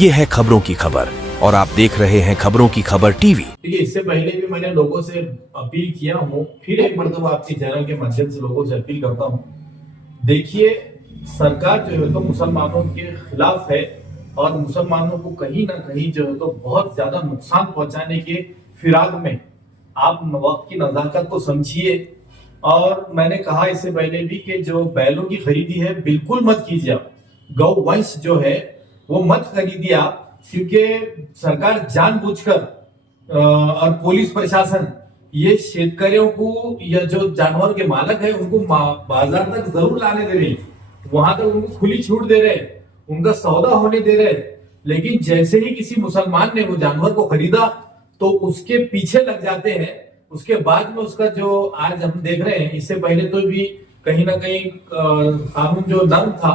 ये है खबरों की खबर और आप देख रहे हैं खबरों की खबर टीवी। देखिए, इससे पहले भी मैंने लोगों से अपील किया हूँ, फिर एक मरतबा आपके चैनल के माध्यम से लोगों से अपील करता हूँ। देखिए, सरकार जो है तो मुसलमानों के खिलाफ है और मुसलमानों को कहीं ना कहीं जो है तो बहुत ज्यादा नुकसान पहुंचाने के फिराक में। आप वक्त की नजाकत को समझिए। और मैंने कहा इससे पहले भी कि जो बैलों की खरीदी है बिल्कुल मत कीजिए आप। गौ वंश जो है वो मत खरीदिए आप, क्योंकि सरकार जानबूझकर और पुलिस प्रशासन ये शेतकरियों को या जो जानवर के मालक है उनको बाजार तक जरूर लाने दे रही, वहां तक उनको खुली छूट दे रहे, उनका सौदा होने दे रहे। लेकिन जैसे ही किसी मुसलमान ने वो जानवर को खरीदा तो उसके पीछे लग जाते हैं। उसके बाद में उसका जो आज हम देख रहे हैं, इससे पहले तो भी कहीं ना कहीं कानून जो नर्म था,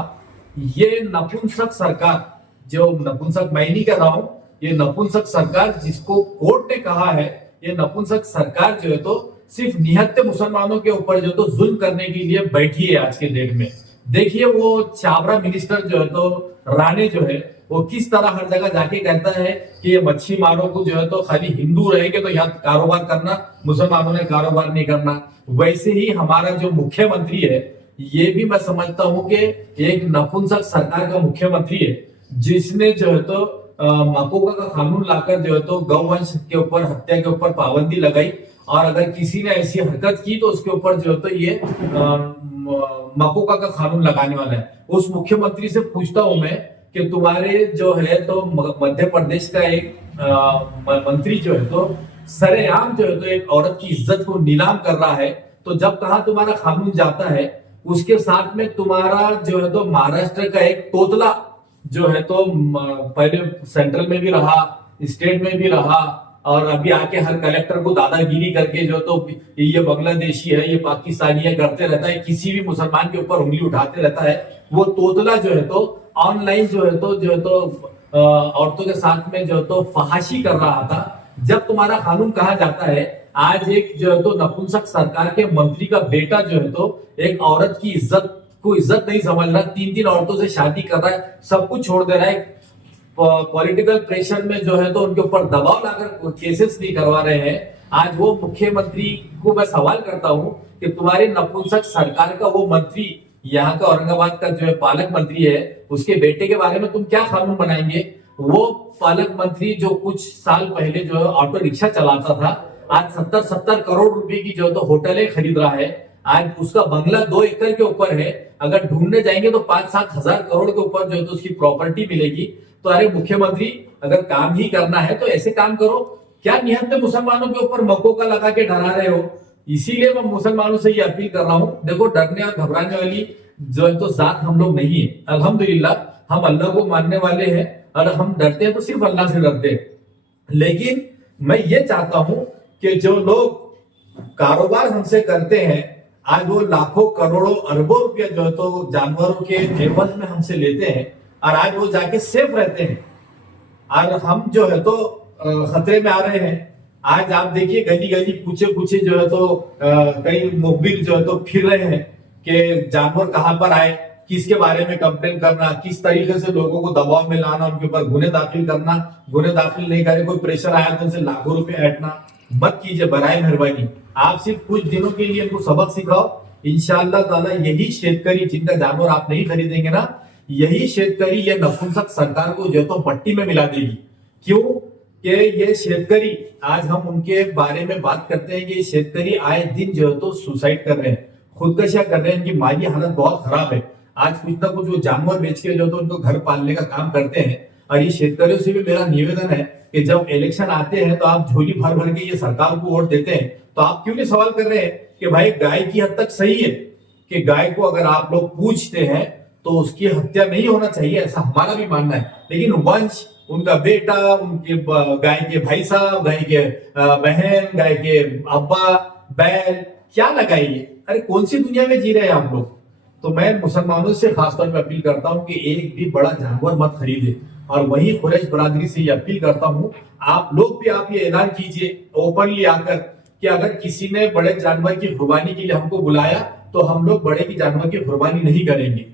ये नपुंसक सरकार, जो नपुंसक मैं नहीं कह रहा हूं, ये नपुंसक सरकार जिसको कोर्ट ने कहा है, ये नपुंसक सरकार जो है तो सिर्फ निहत्थे मुसलमानों के ऊपर जो तो जुल्म करने के लिए बैठी है आज के डेट में। देखिए, वो चावड़ा मिनिस्टर जो है तो राणे जो है वो किस तरह हर जगह जाके कहता है कि ये मच्छी मारों को जो है तो खाली हिंदू रहेंगे तो यहाँ कारोबार करना, मुसलमानों ने कारोबार नहीं करना। वैसे ही हमारा जो मुख्यमंत्री है, ये भी मैं समझता हूं कि एक नपुंसक सरकार का मुख्यमंत्री है, जिसने जो है तो मकोका का कानून लाकर जो है तो गौवंश के ऊपर, हत्या के ऊपर पाबंदी लगाई। और अगर किसी ने ऐसी हरकत की तो उसके ऊपर जो है तो ये मकोका का कानून लगाने वाला है। उस मुख्यमंत्री से पूछता हूं मैं कि तुम्हारे जो है तो मध्य प्रदेश का एक मंत्री जो है तो सरेआम जो है तो एक औरत की इज्जत को नीलाम कर रहा है, तो जब कहा तुम्हारा कानून जाता है, उसके साथ में तुम्हारा जो है तो महाराष्ट्र का एक तोतला जो है तो पहले सेंट्रल में भी रहा, स्टेट में भी रहा, और अभी आके हर कलेक्टर को दादागिरी करके जो तो ये बांग्लादेशी है, ये पाकिस्तानी है करते रहता है, किसी भी मुसलमान के ऊपर उंगली उठाते रहता है। वो तोतला जो है तो ऑनलाइन जो है तो औरतों के साथ में जो तो फहाशी कर रहा था। जब तुम्हारा कानून कहा जाता है, आज एक जो है तो नपुंसक सरकार के मंत्री का बेटा जो है तो एक औरत की इज्जत को इज्जत नहीं समझ रहा, 3-3 औरतों से शादी कर रहा है, सब कुछ छोड़ दे रहा है, पॉलिटिकल प्रेशर में जो है तो उनके ऊपर दबाव लाकर केसेस नहीं करवा रहे हैं। आज वो मुख्यमंत्री को मैं सवाल करता हूं कि तुम्हारे नपुंसक सरकार का वो मंत्री, यहाँ का औरंगाबाद का जो है पालक मंत्री है, उसके बेटे के बारे में तुम क्या कानून बनाएंगे? वो पालक मंत्री जो कुछ साल पहले जो है ऑटो रिक्शा चलाता था, आज 70-70 करोड़ रुपए की जो तो होटलें खरीद रहा है। आज उसका बंगला 2 एकड़ के ऊपर है, अगर ढूंढने जाएंगे तो 5-7 हजार करोड़ के ऊपर जो है तो उसकी प्रॉपर्टी मिलेगी। तो अरे मुख्यमंत्री, अगर काम ही करना है तो ऐसे काम करो, क्या निहत्थे मुसलमानों के ऊपर मकोका लगा के डरा रहे हो? इसीलिए मैं मुसलमानों से ये अपील कर रहा हूं, देखो डरने और घबराने वाली जो है तो जात हम लोग नहीं है। अल्हम्दुलिल्लाह हम अल्लाह को मानने वाले हैं, और हम डरते हैं तो सिर्फ अल्लाह से डरते हैं। लेकिन मैं ये चाहता हूं कि जो लोग कारोबार हमसे करते हैं, आज वो लाखों करोड़ों अरबों रुपया जो है तो जानवरों के एवज में हमसे लेते हैं, और आज वो जाके सेफ रहते हैं, और हम जो है तो खतरे में आ रहे हैं। आज आप देखिए गली गली पूछे पूछे जो है तो कई मुखबिर जो है तो फिर रहे हैं कि जानवर कहां पर आए, किसके बारे में कंप्लेन करना, किस तरीके से लोगों को दबाव में लाना, उनके ऊपर गुने दाखिल करना, गुने दाखिल नहीं करे, कोई प्रेशर आया तो उनसे लाखों रुपए ऐंठना। मत कीजिए, बराए मेहरबानी। आप सिर्फ कुछ दिनों के लिए इनको सबक सिखाओ, इंशाअल्लाह ताला यही शेतकरी जिनका जानवर आप नहीं खरीदेंगे ना, यही शेतकरी ये नपुंसक सरकार को जो तो मट्टी में मिला देगी। क्यों कि ये शेतकरी, आज हम उनके बारे में बात करते हैं कि ये शेतकरी आए दिन जो है तो सुसाइड कर रहे हैं, खुदकशियां कर रहे हैं, इनकी माली हालत बहुत खराब है। आज कुछ ना कुछ वो जानवर बेच के जो तो उनको घर पालने का काम करते हैं। और ये शेतकरियों से भी मेरा निवेदन है कि जब इलेक्शन आते हैं तो आप झोली भर भर के ये सरकार को वोट देते हैं, तो आप क्यों नहीं सवाल कर रहे हैं कि भाई गाय की हद तक सही है कि गाय को अगर आप लोग पूछते हैं तो उसकी हत्या नहीं होना चाहिए, ऐसा हमारा भी मानना है। लेकिन वंश, उनका बेटा, उनके गाय के भाई साहब, गाय के बहन, गाय के अब्बा, बैल, क्या लगाइए? अरे कौन सी दुनिया में जी रहे हैं आप लोग? तो मैं मुसलमानों से खासतौर पर अपील करता हूं कि एक भी बड़ा जानवर मत खरीदे, और वही कुरैश बरादरी से ये अपील करता हूं, आप लोग भी आप ये ऐलान कीजिए ओपनली आकर कि अगर किसी ने बड़े जानवर की कुर्बानी के लिए हमको बुलाया तो हम लोग बड़े की जानवर की कुर्बानी नहीं करेंगे।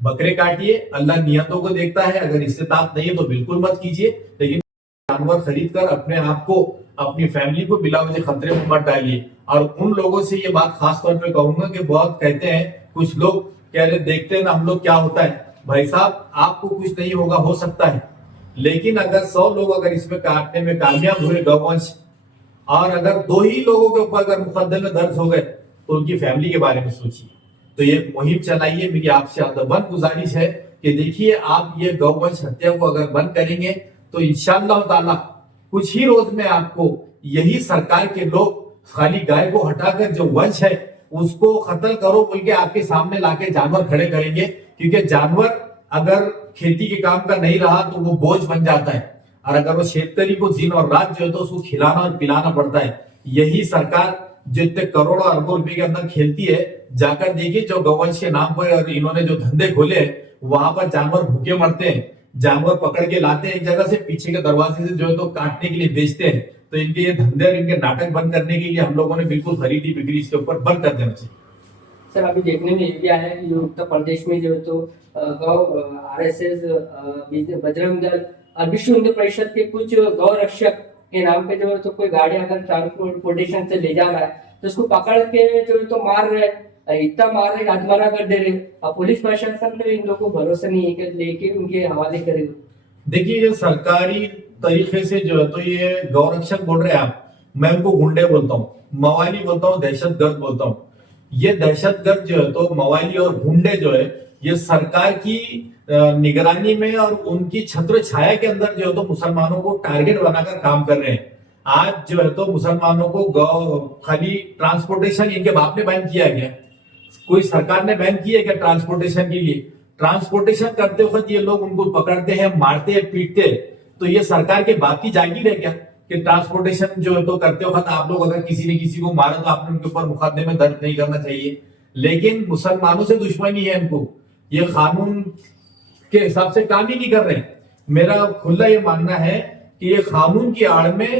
बकरे काटिए, अल्लाह नियतों को देखता है, अगर इस्तेताअत नहीं है तो बिल्कुल मत कीजिए, लेकिन जानवर खरीद कर अपने आप को, अपनी फैमिली को बिला वजह खतरे में मत डालिए। और उन लोगों से ये बात खास तौर पे कहूंगा कि बहुत कहते हैं कुछ लोग, कह रहे देखते हैं ना हम लोग क्या होता है। भाई साहब, आपको कुछ नहीं होगा, हो सकता है, लेकिन अगर 100 लोग अगर इसमें काटने में कामयाब हुए गौवंश, और अगर 2 ही लोगों के ऊपर अगर मुकदमे दर्ज हो गए तो उनकी फैमिली के बारे में सोचिए। तो ये मुहिम चलाइए। मेरी आपसे अदबन गुजारिश है कि देखिए, आप ये गौवंश हत्या को अगर बंद करेंगे तो इंशाअल्लाह ताला कुछ ही रोज में आपको यही सरकार के लोग खाली गाय को हटाकर जो वंश है उसको कत्ल करो बोल के आपके सामने लाके जानवर खड़े करेंगे। क्योंकि जानवर अगर खेती के काम का नहीं रहा तो वो बोझ बन जाता है, और अगर वो शेतकरी को दिन और रात जो है तो उसको खिलाना और पिलाना पड़ता है। यही सरकार जो इतने करोड़ों अरबों रुपए के अंदर खेलती है, जाकर देखिए जो गौवंश के नाम पर और इन्होंने जो धंधे खोले हैं वहां पर जानवर भूखे मरते हैं। जानवर पकड़ के लाते हैं एक जगह से, पीछे के दरवाजे से जो है तो काटने के लिए बेचते हैं। तो इनके ये धंधे और इनके नाटक बंद करने के लिए हम लोगों ने बिल्कुल खरीदी बिक्री इसके ऊपर बंद कर देना चाहिए। सर, अभी देखने में ये भी आया है कि उत्तर प्रदेश में जो है तो गौ आरएसएस, बजरंग दल और विश्व हिंदू परिषद के कुछ गौ रक्षक के नाम पे जो है तो कोई गाड़ी अगर ट्रांसपोर्टेशन से ले जा रहा है तो उसको पकड़ के जो है तो मार रहे, इतना मार रहे, हथमारा कर दे रहे। अब पुलिस प्रशासन पे इन लोगों को भरोसा नहीं है कि लेके उनके हवाले करे। देखिए, ये सरकारी तरीके से जो है तो ये गौरक्षक बोल रहे हैं आप, मैं उनको गुंडे बोलता हूँ, मवाली बोलता हूँ, दहशतगर्द बोलता हूँ। ये दहशतगर्द जो है तो मवाली और गुंडे जो है ये सरकार की निगरानी में और उनकी छत्र छाया के अंदर जो है तो मुसलमानों को टारगेट बनाकर काम कर रहे हैं। आज जो है तो मुसलमानों को खाली ट्रांसपोर्टेशन इनके बाप ने बैन किया गया, कोई सरकार ने बैन किया क्या ट्रांसपोर्टेशन के लिए? ट्रांसपोर्टेशन करते वक्त ये लोग उनको पकड़ते हैं, मारते हैं, पीटते हैं। तो ये सरकार के बाप की जागीर है क्या कि ट्रांसपोर्टेशन जो है तो करते वक्त आप लोग अगर किसी ने किसी को मारा तो आपने उनके ऊपर मुकदमे दर्ज नहीं करना चाहिए? लेकिन मुसलमानों से दुश्मनी है इनको, ये कानून के हिसाब से काम ही नहीं कर रहे। मेरा खुला ये मानना है कि ये कानून की आड़ में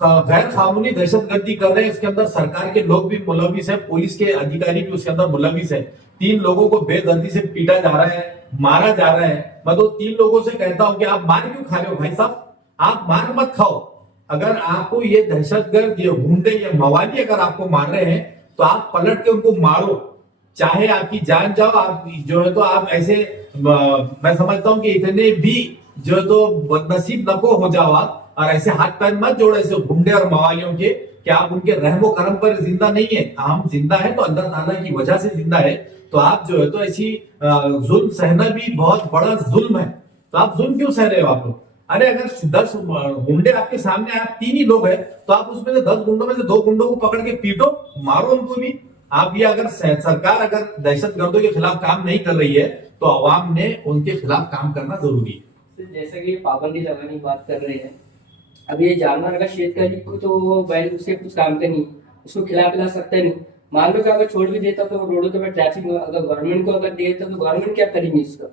गैर कानूनी दहशतगर्दी कर रहे हैं। इसके अंदर सरकार के लोग भी मुलविस है, पुलिस के अधिकारी भी उसके अंदर मुलविस है। 3 लोगों को बेदर्दी से पीटा जा रहा है, मारा जा रहा है। मैं तो 3 लोगों से कहता हूं कि आप मार क्यों खा रहे हो भाई साहब? आप मार मत खाओ। अगर आपको ये दहशतगर्द, ये गुंडे, ये मवाली अगर आपको मार रहे हैं तो आप पलट के उनको मारो, चाहे आपकी जान जाओ। आप जो है तो आप ऐसे, मैं समझता हूं कि इतने भी जो है तो बदनसीब नको हो जाओ आप, और ऐसे हाथ पैर मत जोड़ो ऐसे गुंडे और मवालियों के कि आप उनके रहमो करम पर जिंदा नहीं है। हम जिंदा है तो अल्लाह ताला की वजह से जिंदा है। तो आप जो है तो ऐसी जुल्म सहना भी बहुत बड़ा जुल्म है। तो आप जुल्म क्यों सह रहे हो आप लोग? अरे अगर 10 गुंडे आपके सामने, आप 3 ही लोग हैं तो आप उसमें से 10 गुंडों में से 2 गुंडों को पकड़ के पीटो, मारो उनको भी। आप ये अगर सरकार अगर दहशतगर्दों के खिलाफ काम नहीं कर रही है तो अवाम ने उनके खिलाफ काम करना जरूरी है। जैसे कि पाबंदी लगाने की बात कर रहे हैं, अब ये जानवर अगर शेतकरी को तो बैल उसके कुछ काम का नहीं, उसको खिला पिला सकता नहीं। मान लो कि अगर छोड़ भी देता तो रोडों पे ट्रैफिक अगर गवर्नमेंट को अगर देता तो गवर्नमेंट क्या करेंगी इसका?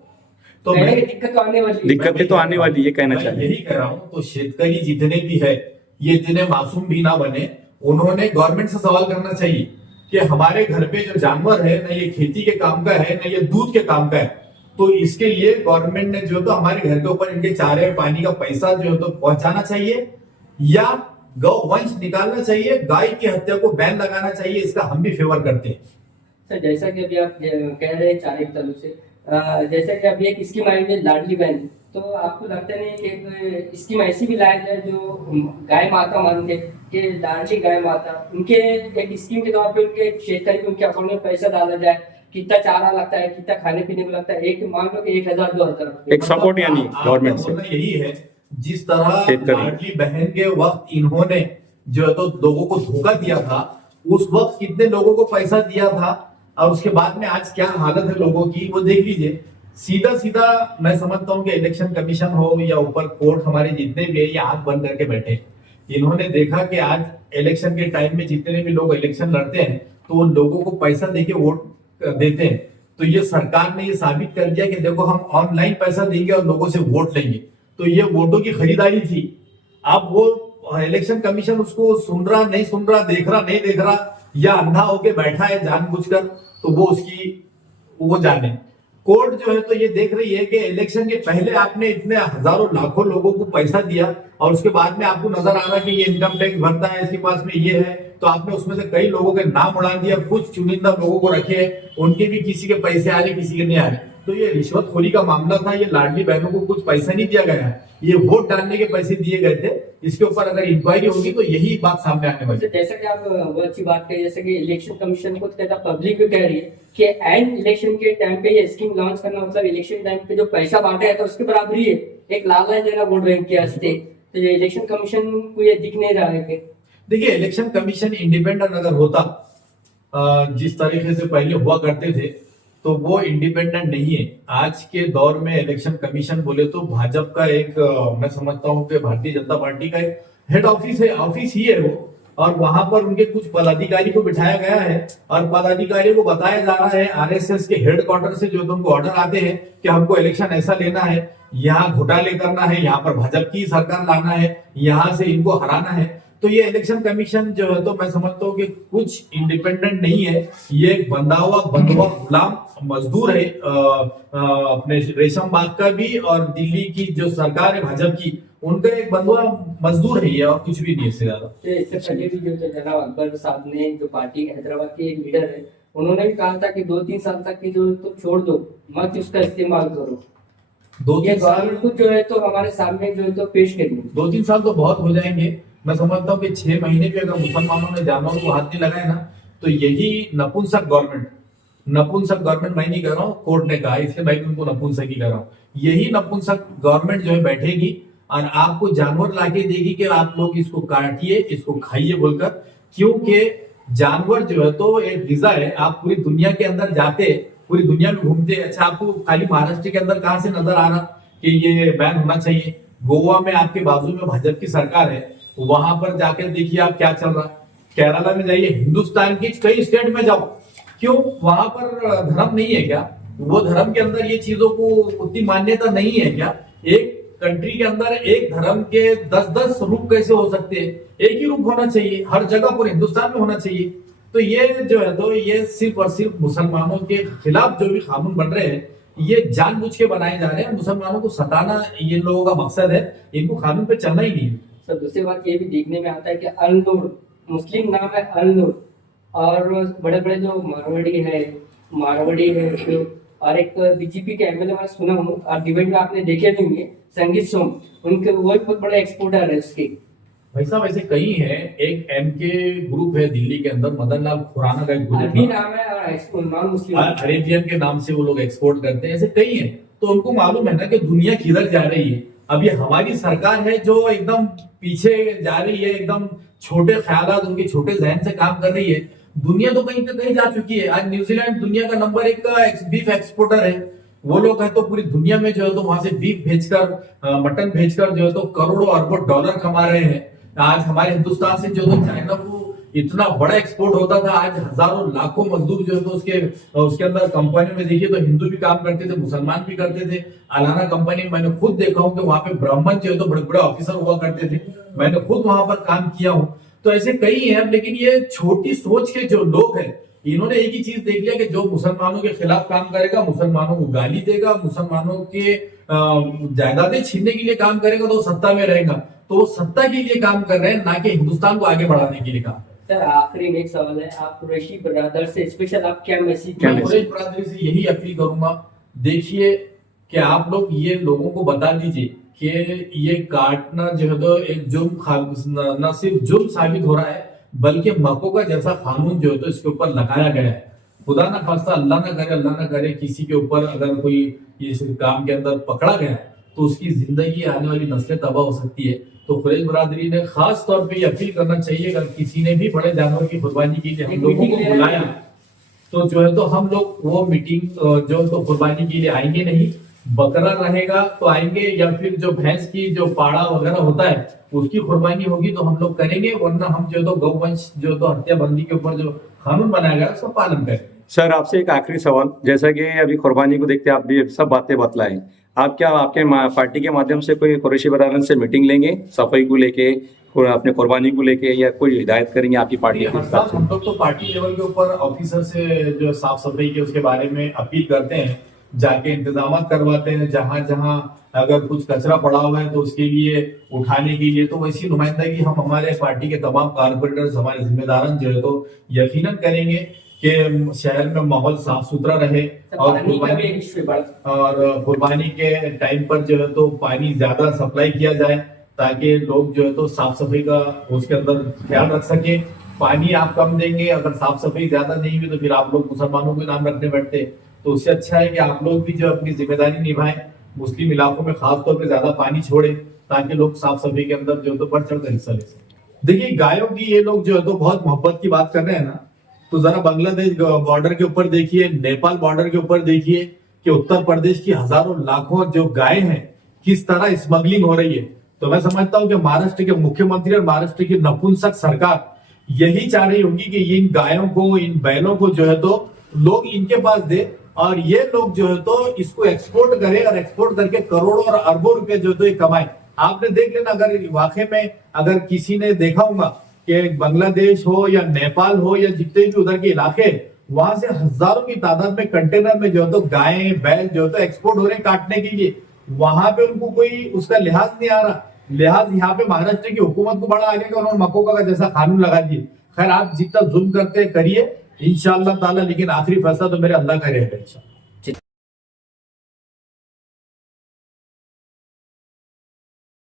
तो दिक्कत तो आने वाली, दिक्कतें तो आने वाली, ये कहना चाहिए। यही कह रहा हूं, तो शेतकरी जितने भी है ये इतने मासूम भी ना बने। उन्होंने गवर्नमेंट से सवाल करना चाहिए कि हमारे घर पे जो जानवर है ना ये खेती के काम का है ना ये दूध के काम का है, तो इसके लिए गवर्नमेंट ने जो तो हमारे घर के ऊपर इनके चारे पानी का पैसा जो है तो पहुंचाना चाहिए, या गौ वंश निकालना चाहिए, गाय की हत्या को बैन लगाना चाहिए। इसका हम भी फेवर करते हैं। सर, जैसा कि अभी आप कह रहे हैं चारे की तरफ से, जैसा कि अभी एक स्कीम आई है लाडली बहन, तो आपको लगता नहीं कि एक स्कीम ऐसी भी लाया जाए जो गाय माता मानते कि लाडली गाय माता, उनके एक स्कीम के तौर पे उनके शेतकरी को उनके अकाउंट में पैसा डाला जाए, कितना चारा लगता है, कितना खाने पीने को लगता है, एक मान लो कि 1000-2000 एक सपोर्ट यानी गवर्नमेंट से। यही है, जिस तरह लाडली बहन के वक्त इन्होंने जो है तो लोगों को धोखा दिया था, उस वक्त कितने लोगों को पैसा दिया था और उसके बाद में आज क्या हालत है लोगों की वो देख लीजिए। सीधा सीधा मैं समझता हूँ कि इलेक्शन कमीशन हो या ऊपर कोर्ट हमारे जितने भी है ये आंख बंद करके बैठे। इन्होंने देखा कि आज इलेक्शन के टाइम में जितने भी लोग इलेक्शन लड़ते हैं तो वो लोगों को पैसा देके वोट देते हैं। तो ये सरकार ने ये साबित कर दिया कि देखो हम ऑनलाइन पैसा देंगे और लोगों से वोट लेंगे। तो ये वोटों की खरीदारी थी। अब वो इलेक्शन कमीशन उसको सुन रहा नहीं सुन रहा, देख रहा नहीं देख रहा, या अंधा होके बैठा है जानबूझकर, तो वो उसकी वो जाने। कोर्ट जो है तो ये देख रही है कि इलेक्शन के पहले आपने इतने हजारों लाखों लोगों को पैसा दिया और उसके बाद में आपको नजर आ रहा कि ये इनकम टैक्स भरता है, इसके पास में ये है, तो आपने उसमें से कई लोगों के नाम उड़ा दिया, कुछ चुनिंदा लोगों को रखे, उनके भी किसी के पैसे आ रहे, किसी के नहीं आ रहे। तो ये रिश्वतखोरी का मामला था, ये लाडली बहनों को कुछ पैसा नहीं दिया गया है, ये वोट डालने के पैसे दिए गए थे। इसके ऊपर अगर इंक्वायरी होगी तो यही बात सामने आने वाली है। जैसा कि आप बहुत अच्छी बात कही, जैसे कि इलेक्शन कमीशन को कहता, पब्लिक भी कह रही है कि एंड इलेक्शन के टाइम पे ये स्कीम लॉन्च करना मतलब इलेक्शन टाइम पे जो पैसा बांटा है तो उसके बराबर ही है, एक लालच देना वोट बैंक के हस्ते। तो ये इलेक्शन कमीशन को ये दिख नहीं रहा है कि देखिए, इलेक्शन कमीशन इंडिपेंडेंट अगर होता, जिस तरीके से पहले हुआ करते थे, तो वो इंडिपेंडेंट नहीं है। आज के दौर में इलेक्शन कमीशन बोले तो भाजपा का एक मैं समझता हूँ कि भारतीय जनता पार्टी का एक हेड ऑफिस है, ऑफिस ही है वो, और वहां पर उनके कुछ पदाधिकारी को बिठाया गया है और पदाधिकारियों को बताया जा रहा है आरएसएस के हेडक्वार्टर से जो उनको ऑर्डर आते हैं कि हमको इलेक्शन ऐसा लेना है, यहाँ घोटाले करना है, यहाँ पर भाजपा की सरकार लाना है, यहाँ से इनको हराना है। तो ये इलेक्शन कमीशन जो है तो मैं समझता हूँ कि कुछ इंडिपेंडेंट नहीं है, ये एक बंधा गुलाम मजदूर है, अपने रेशम बाग का भी और दिल्ली की जो सरकार है भाजपा की, उनका एक बंधुआ मजदूर है ये, और कुछ भी नहीं इससे ज्यादा। तो इससे पहले भी जो जनाब अकबर साहब ने, जो पार्टी हैदराबाद के लीडर है, उन्होंने भी कहा था कि 2-3 साल तक की जो तो छोड़ दो, मत उसका इस्तेमाल करो। 2-3 साल गवर्नमेंट को जो है तो हमारे सामने जो है तो पेश करिए। 2-3 साल तो बहुत हो जाएंगे। मैं समझता हूँ कि 6 महीने भी अगर मुसलमानों ने जानवरों को हाथ नहीं लगाए ना, तो यही नपुंसक गवर्नमेंट मैं नहीं कह रहा हूँ, कोर्ट ने कहा, इसलिए मैं उनको नपुंसक ही कह रहा हूँ, यही नपुंसक गवर्नमेंट जो है बैठेगी और आपको जानवर लाके देगी कि आप लोग इसको काटिए, इसको खाइए बोलकर। क्योंकि जानवर जो है तो एक गिजा है, आप पूरी दुनिया के अंदर जाते, पूरी दुनिया में घूमते, अच्छा आपको खाली महाराष्ट्र के अंदर कहां से नजर आ रहा कि ये बैन होना चाहिए? गोवा में आपके बाजू में भाजपा की सरकार है, वहां पर जाकर देखिए आप क्या चल रहा है। केरला में जाइए, हिंदुस्तान की कई स्टेट में जाओ, क्यों वहां पर धर्म नहीं है क्या? वो धर्म के अंदर ये चीजों को उतनी मान्यता नहीं है क्या? एक कंट्री के अंदर एक धर्म के 10-10 रूप कैसे हो सकते हैं? एक ही रूप होना चाहिए हर जगह, पूरे हिंदुस्तान में होना चाहिए। तो ये जो है तो ये सिर्फ और सिर्फ मुसलमानों के खिलाफ जो भी कानून बन रहे हैं, ये जानबूझ के बनाए जा रहे हैं। मुसलमानों को सताना ये लोगों का मकसद है, इनको कानून पे चलना ही नहीं है। सर दूसरी बात ये भी देखने में आता है कि अल-नूर मुस्लिम नाम है, अल-नूर, और बड़े बड़े जो मारवाड़ी है जो, और एक बीजेपी के एमएलए मैं सुना हूँ, और डिबेट में आपने देखे भी होंगे, संगीत सोम, उनके वो बहुत बड़े एक्सपोर्टर है उसके। भाई साहब ऐसे कई हैं, एक एमके ग्रुप है दिल्ली के अंदर, मदन लाल खुराना का एक अरबी ग्रुप नाम है और नॉन मुस्लिम अरेबियन के नाम से वो लोग एक्सपोर्ट करते हैं, ऐसे कई हैं। तो उनको मालूम है ना कि दुनिया किधर जा रही है। अब ये हमारी सरकार है जो एकदम पीछे जा रही है, एकदम छोटे ख्यालात, उनके छोटे जहन से काम कर रही है। दुनिया तो कहीं ना कहीं जा चुकी है। आज न्यूजीलैंड दुनिया का नंबर 1 का बीफ एक्सपोर्टर है। वो लोग है तो पूरी दुनिया में जो है तो वहां से बीफ भेजकर, मटन भेजकर जो है तो करोड़ों अरबों डॉलर कमा रहे हैं। आज हमारे हिंदुस्तान से जो तो चाइना को इतना बड़ा एक्सपोर्ट होता था, आज हजारों लाखों मजदूर जो है तो उसके अंदर कंपनी में देखिए तो हिंदू भी काम करते थे, मुसलमान भी करते थे। अलाना कंपनी में मैंने खुद देखा हूँ कि वहां पे ब्राह्मण जो है तो बड़े बड़े ऑफिसर हुआ करते थे, मैंने खुद वहां पर काम किया हूँ। तो ऐसे कई हैं, लेकिन ये छोटी सोच के जो लोग हैं, इन्होंने एक ही चीज देख लिया कि जो मुसलमानों के खिलाफ काम करेगा, मुसलमानों को गाली देगा, मुसलमानों के जायदादें छीनने के लिए काम करेगा, तो वो सत्ता में रहेगा। तो वो सत्ता के लिए काम कर रहे हैं, ना कि हिंदुस्तान को आगे बढ़ाने के लिए काम। सर आखिरी में एक सवाल है, आप कुरैशी ब्रदर से स्पेशल आप क्या मैसेज? मैं कुरैश बरादरी से यही अपील करूंगा, देखिए कि आप लोग ये लोगों को बता दीजिए कि ये काटना जो है तो एक जुर्म, न सिर्फ जुर्म साबित हो रहा है, बल्कि मक्कों का जैसा कानून जो है तो इसके ऊपर लगाया गया है। खुदा ना खास्ता, अल्लाह ना करे किसी के ऊपर अगर कोई इस काम के अंदर पकड़ा गया है तो उसकी जिंदगी, आने वाली नस्लें तबाह हो सकती है। तो कुरैश बरादरी ने खास तौर पे ये अपील करना चाहिए, अगर किसी ने भी बड़े जानवर की कुर्बानी के लिए हम लोगों को बुलाया तो जो है तो हम लोग वो मीटिंग जो है तो कुर्बानी के लिए आएंगे नहीं। बकरा रहेगा तो आएंगे, या फिर जो भैंस की जो पाड़ा वगैरह होता है उसकी कुर्बानी होगी तो हम लोग करेंगे, वरना हम जो तो गौवंश जो तो हत्या बंदी के ऊपर जो कानून बनाया गया उसका पालन करेंगे। सर आपसे एक आखिरी सवाल, जैसा कि अभी कुर्बानी को देखते आप भी सब बातें बतलाएं, आप क्या आपके पार्टी के माध्यम से कोई कुरैशी बरादरन से मीटिंग लेंगे सफाई को लेके, अपने कुर्बानी को लेके, या कोई हिदायत करेंगे आपकी पार्टी के हिसाब से? हम लोग तो पार्टी लेवल के ऊपर ऑफिसर से जो साफ सफाई के उसके बारे में अपील करते हैं, जाके इंतजाम करवाते हैं, जहां जहां अगर कुछ कचरा पड़ा हुआ है तो उसके लिए उठाने के लिए। तो वैसी नुमाइंदगी हम हमारे पार्टी के तमाम कारपोरेटर्स, हमारे जिम्मेदारान जो है तो यकीनन करेंगे कि शहर में माहौल साफ सुथरा रहे। और पानी का भी एक इश्यू बड़ा और कुर्बानी के टाइम पर जो है तो पानी ज्यादा सप्लाई किया जाए, ताकि लोग जो है तो साफ सफाई का उसके अंदर ख्याल रख सके। पानी आप कम देंगे, अगर साफ सफाई ज्यादा नहीं हुई तो फिर आप लोग मुसलमानों के नाम रखने बैठते। तो उससे अच्छा है कि आप लोग भी जो अपनी जिम्मेदारी निभाएं, मुस्लिम इलाकों में खासतौर पर ज्यादा पानी छोड़े, ताकि लोग साफ सफाई के अंदर जो है तो बढ़ चढ़ कर हिस्सा ले सकें। देखिए, गायों की ये लोग जो है तो बहुत मोहब्बत की बात कर रहे हैं ना, तो जरा बांग्लादेश बॉर्डर के ऊपर देखिए, नेपाल बॉर्डर के ऊपर देखिए कि उत्तर प्रदेश की हजारों लाखों जो गाय हैं किस तरह स्मगलिंग हो रही है। तो मैं समझता हूं कि महाराष्ट्र के मुख्यमंत्री और महाराष्ट्र की नपुंसक सरकार यही चाह रही होगी कि इन गायों को, इन बैलों को जो है तो लोग इनके पास दे, और ये लोग जो है तो इसको एक्सपोर्ट करे, और एक्सपोर्ट करके करोड़ों और अरबों रुपए जो है तो ये कमाए। आपने देख लेना, अगर वाकई में अगर किसी ने देखा होगा कि बांग्लादेश हो या नेपाल हो या जितने भी उधर के इलाके, वहां से हजारों की तादाद में कंटेनर में जो है तो गाय बैल जो है तो एक्सपोर्ट हो रहे हैं काटने के लिए। वहां पे उनको कोई उसका लिहाज नहीं आ रहा। लिहाज यहाँ पे महाराष्ट्र की हुकूमत को बड़ा आगे का उन्होंने मकोका का जैसा कानून लगा दिए। खैर, आप जितना जुल्म करते करिए इंशाअल्लाह ताला, लेकिन आखिरी फैसला तो मेरे अल्लाह का रहेगा इंशाअल्लाह।